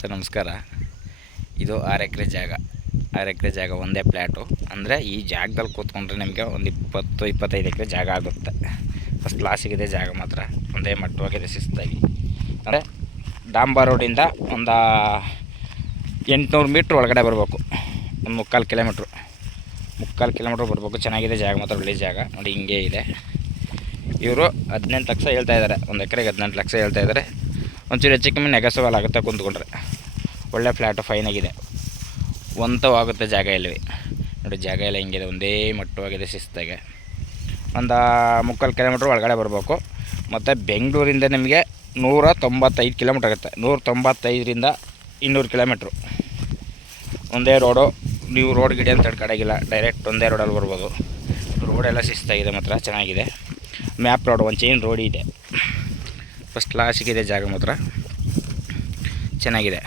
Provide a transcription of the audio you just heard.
Sir ನಮಸ್ಕಾರ. ಇದು 6 ಎಕರೆ ಜಾಗ. 6 ಎಕರೆ ಜಾಗ ಒಂದೇ ಪ್ಲ್ಯಾಟು. ಅಂದರೆ ಈ ಜಾಗದಲ್ಲಿ ಕೂತ್ಕೊಂಡ್ರೆ ನಿಮಗೆ ಒಂದು 20-25 ಎಕರೆ ಜಾಗ ಆಗುತ್ತೆ. ಫಸ್ಟ್ ಕ್ಲಾಸಿಗಿದೆ ಜಾಗ, ಮಾತ್ರ ಒಂದೇ ಮಟ್ಟವಾಗಿದೆ ಶಿಸ್ತಾಗಿ. ಅಂದರೆ ಡಾಂಬಾ ರೋಡಿಂದ ಒಂದು 800 ಮೀಟ್ರ್ ಒಳಗಡೆ ಬರಬೇಕು. ಒಂದು 3/4 ಕಿಲೋಮೀಟ್ರ್ ಬರಬೇಕು. ಚೆನ್ನಾಗಿದೆ ಜಾಗ, ಮಾತ್ರ ಒಳ್ಳೆ ಜಾಗ. ನೋಡಿ ಹಿಂಗೆ ಇದೆ. ಇವರು 18 ಲಕ್ಷ ಹೇಳ್ತಾ ಇದ್ದಾರೆ. ಒಂದು ಎಕರೆಗೆ 18 ಲಕ್ಷ ಹೇಳ್ತಾ ಇದ್ದಾರೆ. ಒಂಚೂರು ಹೆಚ್ಚು ಕಮ್ಮಿ ನೆಗೆಸಬಲ್ ಆಗುತ್ತೆ ಕುಂತ್ಕೊಂಡ್ರೆ. ಒಳ್ಳೆ ಫ್ಲ್ಯಾಟು, ಫೈನಾಗಿದೆ, ಆಗುತ್ತೆ ಜಾಗ ಇಲ್ಲವೇ. ನೋಡಿ ಜಾಗ ಎಲ್ಲ ಹಿಂಗಿದೆ, ಒಂದೇ ಮಟ್ಟವಾಗಿದೆ ಶಿಸ್ತಾಗೆ. ಒಂದು 3/4 ಕಿಲೋಮೀಟ್ರ್ ಒಳಗಡೆ ಬರಬೇಕು. ಮತ್ತು ಬೆಂಗಳೂರಿಂದ ನಿಮಗೆ 195 ಕಿಲೋಮೀಟ್ರ್ ಆಗುತ್ತೆ. 195ರಿಂದ 200 ಕಿಲೋಮೀಟ್ರು. ಒಂದೇ ರೋಡು. ನೀವು ರೋಡ್ ಗಿಡ ಅಂತ ಕಡೆಗಿಲ್ಲ, ಡೈರೆಕ್ಟ್ ಒಂದೇ ರೋಡಲ್ಲಿ ಬರ್ಬೋದು. ರೋಡೆಲ್ಲ ಶಿಸ್ತಾಗಿದೆ, ಮಾತ್ರ ಚೆನ್ನಾಗಿದೆ. ಮ್ಯಾಪ್ ರೋಡ್, ಒಂದು ಚೈನ್ ರೋಡ್ ಇದೆ. ಫಸ್ಟ್ ಕ್ಲಾಸಿಗಿದೆ ಜಾಗ, ಮಾತ್ರ ಚೆನ್ನಾಗಿದೆ.